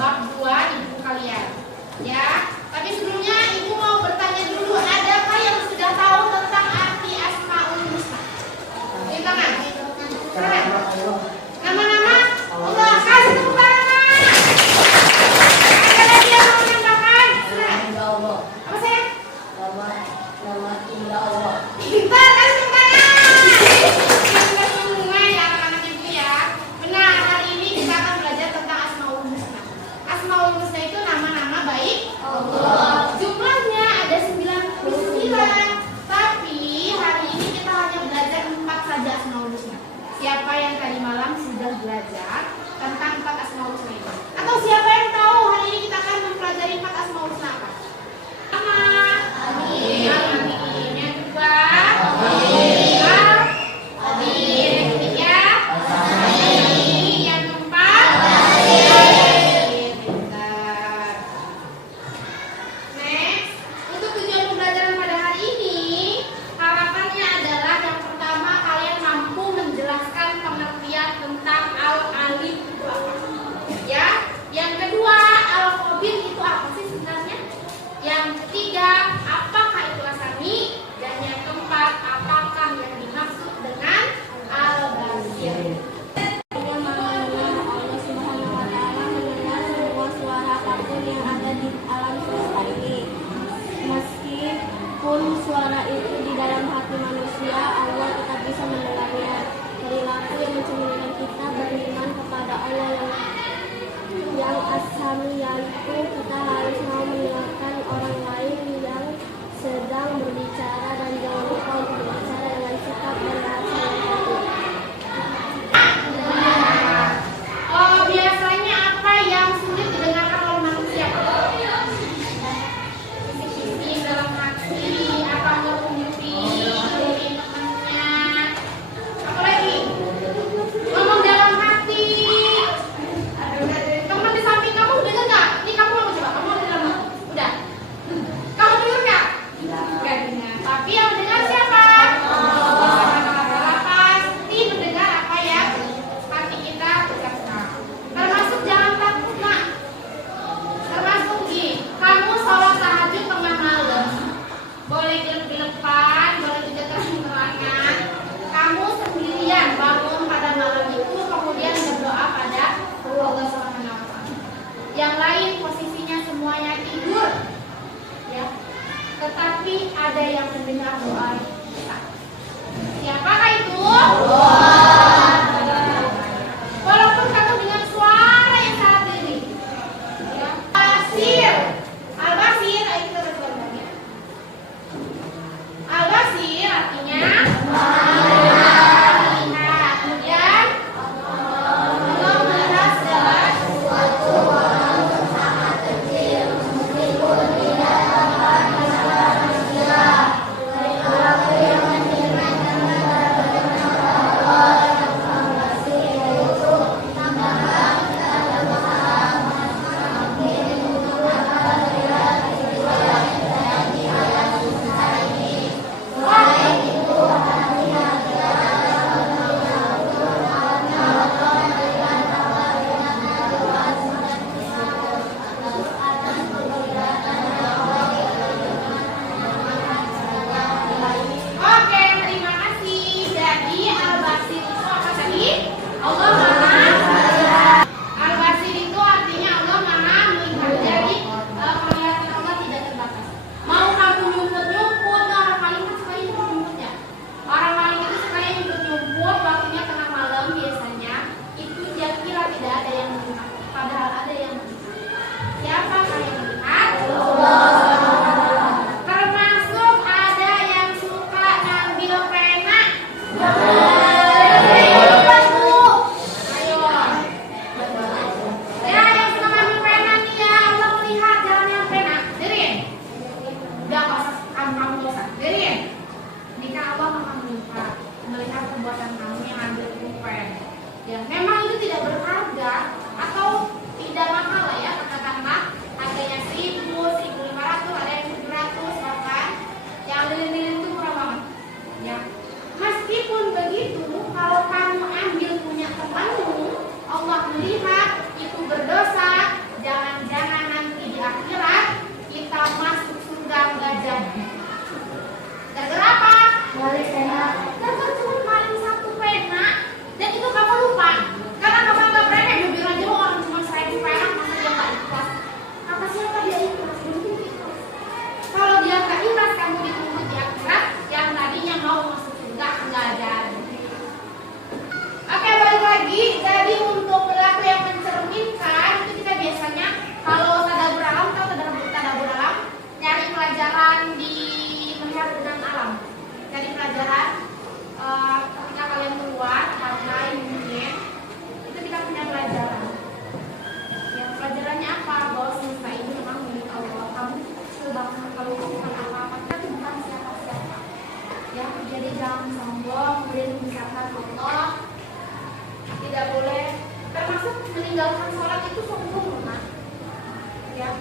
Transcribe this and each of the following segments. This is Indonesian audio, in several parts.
bab 2 ibu kalian. Ya, tapi sebelumnya ibu mau bertanya dulu, adakah yang sudah tahu tentang arti Asmaul Husna? Di tangan. Nama-nama Allah, kasih tepuk tangan. Ada lagi yang mau menambahkan? Apa saya? Nama indah Allah. Pintar, kasih tepuk tangan. Kita semua ya anak-anak ibu ya. Benar, hari ini kita akan belajar tentang Asmaul Husna. Asmaul Husna itu nama-nama baik Allah. Jumlahnya ada 99. Tapi hari ini kita hanya belajar 4 saja Asmaul Husna. Siapa yang tadi malam sudah belajar tentang 4 Asmaul Husna itu? Atau siapa yang tahu hari ini kita akan mempelajari 4 Asmaul Husna apa? Amin. Amin. Yang kedua, Amin. Amin. Yang ketiga, Amin. Yang keempat, Amin. Pintar. Next, untuk tujuan pembelajaran pada hari ini, harapannya adalah yang pertama kalian mampu menjelaskan pengertian tentang al-alif itu apa. Ya. Yang kedua, al-khabir itu apa sih sebenarnya? Yang ketiga, apakah itu asami? Dan yang keempat, apakah yang dimaksud dengan al-basir? Allah Subhanahu wa Ta'ala mendengar semua suara apapun yang ada di alam semesta ini. Meskipun suara itu di dalam hati manusia, Allah tetap bisa mendengarnya. Perilaku yang mencerminkan kita beriman kepada Allah yang as-sami, yaitu kita harus mau mendengarkan orang lain yang sedang berbicara dan jangan lupa untuk berbicara dengan sikap dan bahasa yang baik. Oh, biasanya apa yang sulit didengarkan oleh manusia? Bisik-bisik dalam hati, apa ngerumpi dari temannya, apa lagi? Ngomong dalam hati. Teman di samping kamu udah dengar nggak? Ini kamu mau coba, kamu udah dengar? Udah. Kamu dengar nggak? Nggak dengar. Tapi yang dengar siapa? Pasti mendengar apa yang hati kita ucapkan. Termasuk jangan takut nak. Termasuk kamu sholat tahajud tengah malam, boleh gelap-gelapan, boleh juga terang-terangan. Kamu sendirian bangun pada malam itu, kemudian berdoa pada Allah Subhanahu wa Ta'ala. Yang lain posisinya semuanya tidur, ya. Tetapi ada yang mendengar doa kita. Siapakah itu? Allah. Walaupun kamu dengan suara yang sangat diri. Ya. Al-Basir. Al-Basir, ayo kita baca bareng-bareng. Al-Basir artinya melihat. Kemudian Allah melihat segala sesuatu walaupun sangat kecil, meskipun tidak dapat disalah manusia. Perilaku yang mencerminkan kita beriman kepada Allah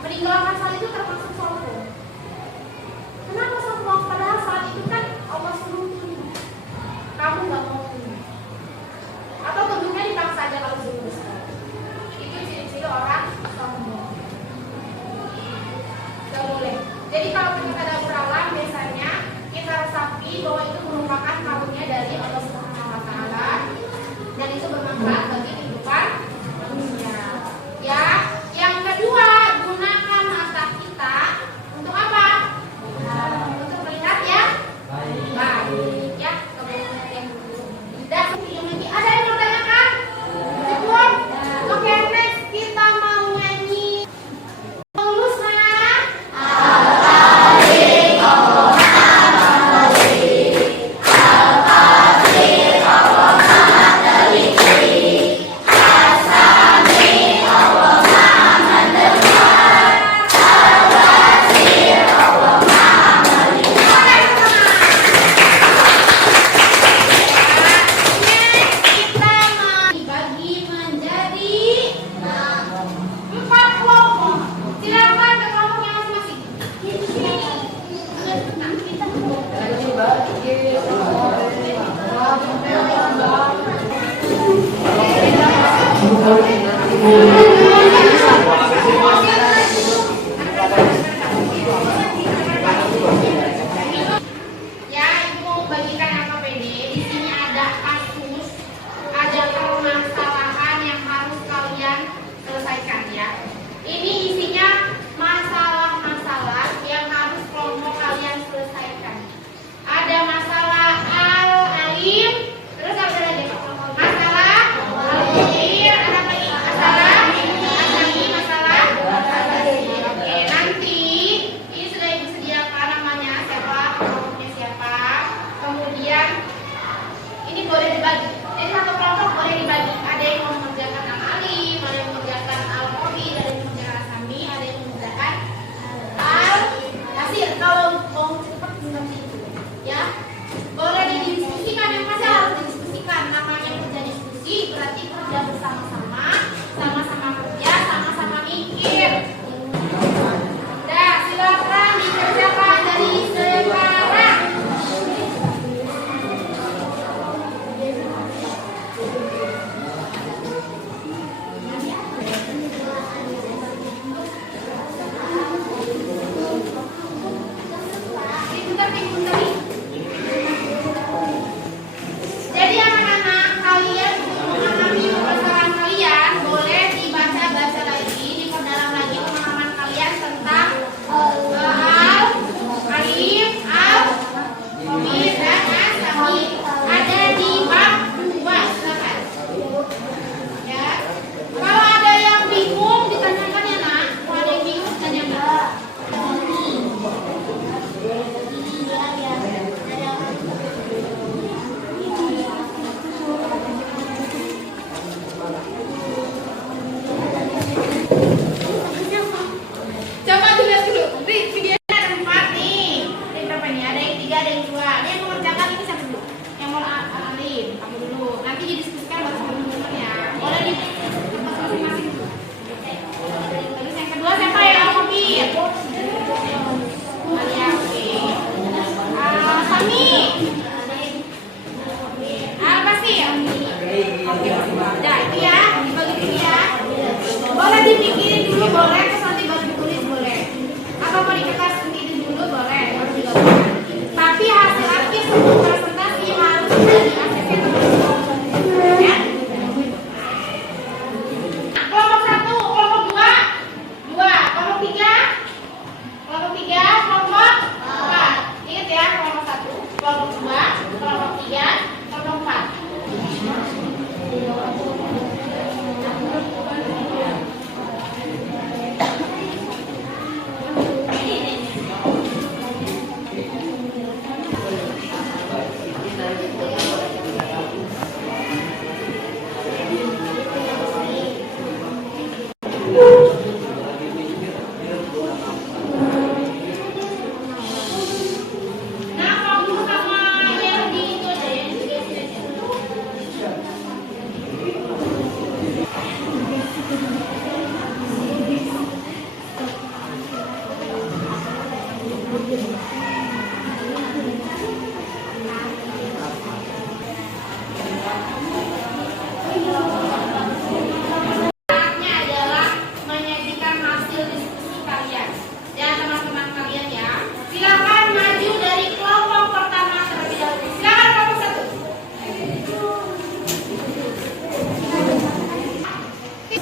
Meninggalkan salat itu termasuk sombong. Kenapa sombong? Padahal saat itu kan Allah suruh tunduk. Kamu nggak mau tunduk. Atau tunduknya dipaksa aja kalau suruh besar. Itu ciri-ciri orang sombong. Gak boleh. Jadi kalau kita ada beralam biasanya kita resapi bahwa itu merupakan karunia dari Allah Subhanahu Wa Taala dan itu bermanfaat bagi kehidupan manusia. Ya, yang kedua, gunakan mata kita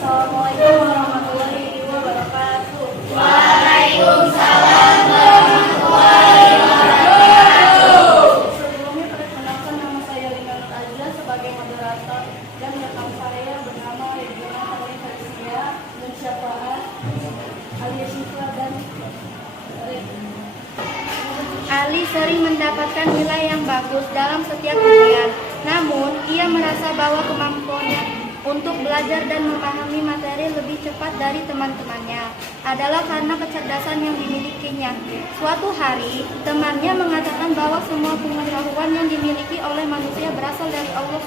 Assalamualaikum warahmatullahi wabarakatuh. Waalaikumsalam warahmatullahi wabarakatuh. Sebelumnya perkenalkan, nama saya Lina Nur Azza sebagai moderator dan rekan saya bernama Regina Talia dan Syafaat alias Syifa dan Ali sering mendapatkan nilai yang bagus dalam setiap ujian. Namun, ia merasa bahwa kemampuannya untuk belajar dan memahami materi lebih cepat dari teman-temannya adalah karena kecerdasan yang dimilikinya. Suatu hari, temannya mengatakan bahwa semua pengetahuan yang dimiliki oleh manusia berasal dari Allah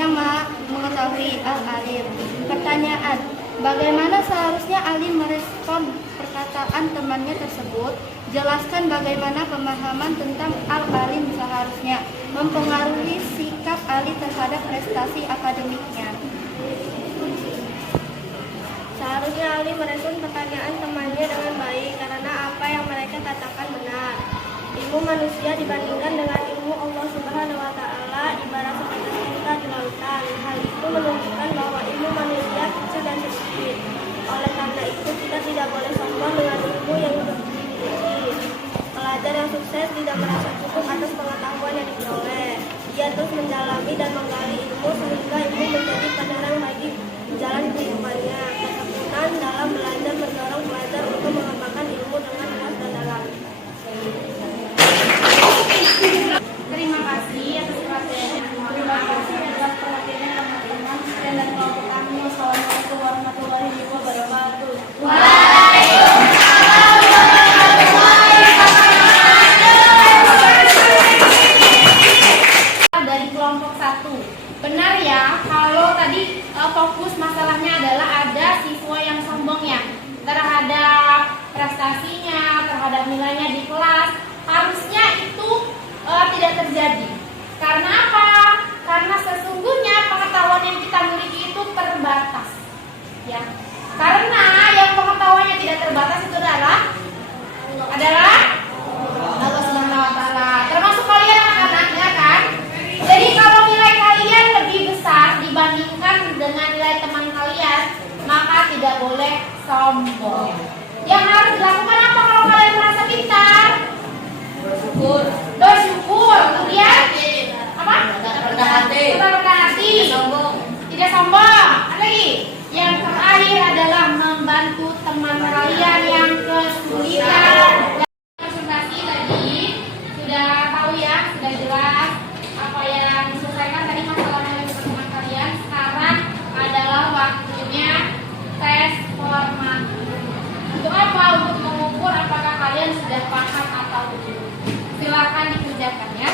yang Maha Mengetahui, Al-Alim. Pertanyaan, bagaimana seharusnya Ali merespon perkataan temannya tersebut? Jelaskan bagaimana pemahaman tentang Al-Alim seharusnya mempengaruhi sikap Ali terhadap prestasi akademiknya. Seharusnya Ali merespon pertanyaan temannya dengan baik karena apa yang mereka katakan benar. Ilmu manusia dibandingkan dengan ilmu Allah Subhanahu wa taala ibarat sebatas tinta di lautan. Hal itu menunjukkan bahwa ilmu manusia kecil dan sedikit. Oleh karena itu kita tidak boleh sombong dengan ilmu yang dimiliki. Pelajar yang sukses tidak merasa cukup atas pengetahuan yang diperoleh. Ia terus mendalami dan menggali ilmu sehingga ilmu menjadi penerang bagi jalan kehidupannya. Ketekunan dalam belajar mendorong pelajar untuk mengembangkan ilmu dengan luas dan dalam. Terima kasih atas perhatiannya. Terima kasih atas perhatiannya teman-teman dan kelompok kami. Wassalamualaikum warahmatullahi wabarakatuh. Dari kelompok 1. Benar ya, kalau tadi fokus masalahnya adalah ada siswa yang sombong ya terhadap prestasinya, terhadap nilainya di kelas. Harusnya itu tidak terjadi. Karena apa? Karena sesungguhnya pengetahuan yang kita miliki itu terbatas. Ya. Karena yang pengetahuannya tidak terbatas itu adalah Allah Subhanahu wa taala. Termasuk kalian anak-anak ya kan? Jadi kalau nilai kalian lebih besar dibandingkan dengan nilai teman kalian, maka tidak boleh sombong. Yang harus dilakukan apa kalau kalian merasa pintar? Bersyukur. Kemudian apa? Rendah hati. Tidak sombong. Apa lagi? Yang terakhir adalah membantu teman kalian yang kesulitan. Presentasi tadi sudah tahu ya, sudah jelas apa yang diselesaikan tadi masalahnya dengan teman kalian. Sekarang adalah waktunya tes formatif. Untuk apa? Untuk mengukur apakah kalian sudah paham atau belum. Silakan dikerjakan ya.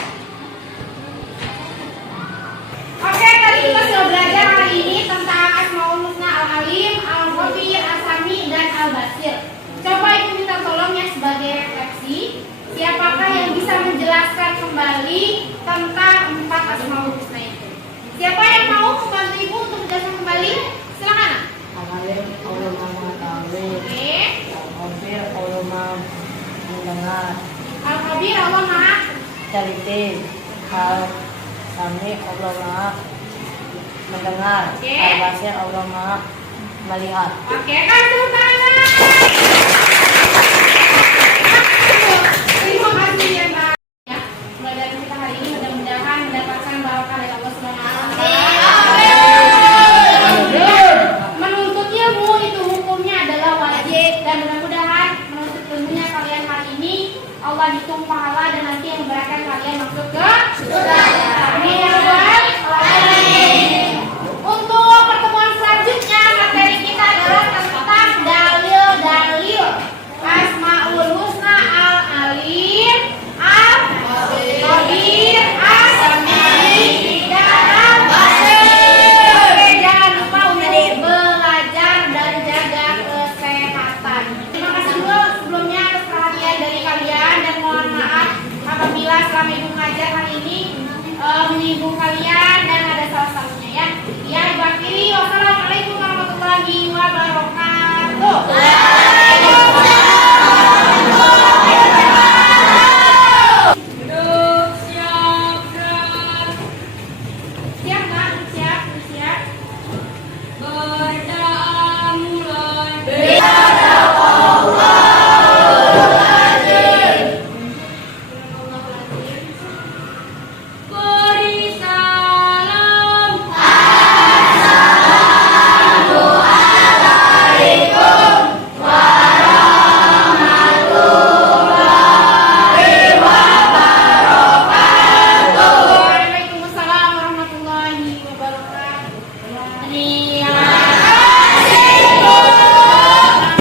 Oke, tadi kita sudah belajar hari ini tentang Asmaul Husna Al-Alim, Al-Khabir, As-Sami, dan Al-Basir. Coba ibu minta tolong ya sebagai refleksi. Siapakah yang bisa menjelaskan kembali tentang 4 Asmaul Husna itu? Siapa yang mau membantu ibu untuk menjelaskan kembali? Silakan. Al-Alim Allah Maha Mengetahui. Oke. Al-Khabir Allah Maha Mendengar. Al-Khabir Allah Maha Teliti. Al-Sami Allah Maha Mendengar. Oke. Al-Basir Allah Maha Melihat. Oke, kan tepuk tangan. Terima kasih ya Mbak. Ya, pelajaran kita hari ini mudah-mudahan mendapatkan barokah dari Allah Subhanahu wa taala. Menuntut ilmu itu hukumnya adalah wajib dan mudah-mudahan menuntut ilmunya kalian hari ini Allah hitung pahala dan nanti yang memberatkan kalian masuk ke surga. Amin ya rabbal alamin. Untuk pertemuan selanjutnya materi kita adalah tentang dalil-dalil Asmaul Husna Al-Alim, Al-Khabir, As-Sami, dan Al-Basir. Oke, jangan lupa untuk belajar dan jaga kesehatan. Terima kasih dulu sebelumnya atas perhatian dari kalian dan mohon maaf apabila selama ibu mengajar hari ini menyinggung kalian dan ada salah-salahnya ya. Ya, ibu akhiri. Wassalamualaikum warahmatullahi wabarakatuh. Duduk, siap, gerak. Siap, Mbak? Siap. Berdoa Amin.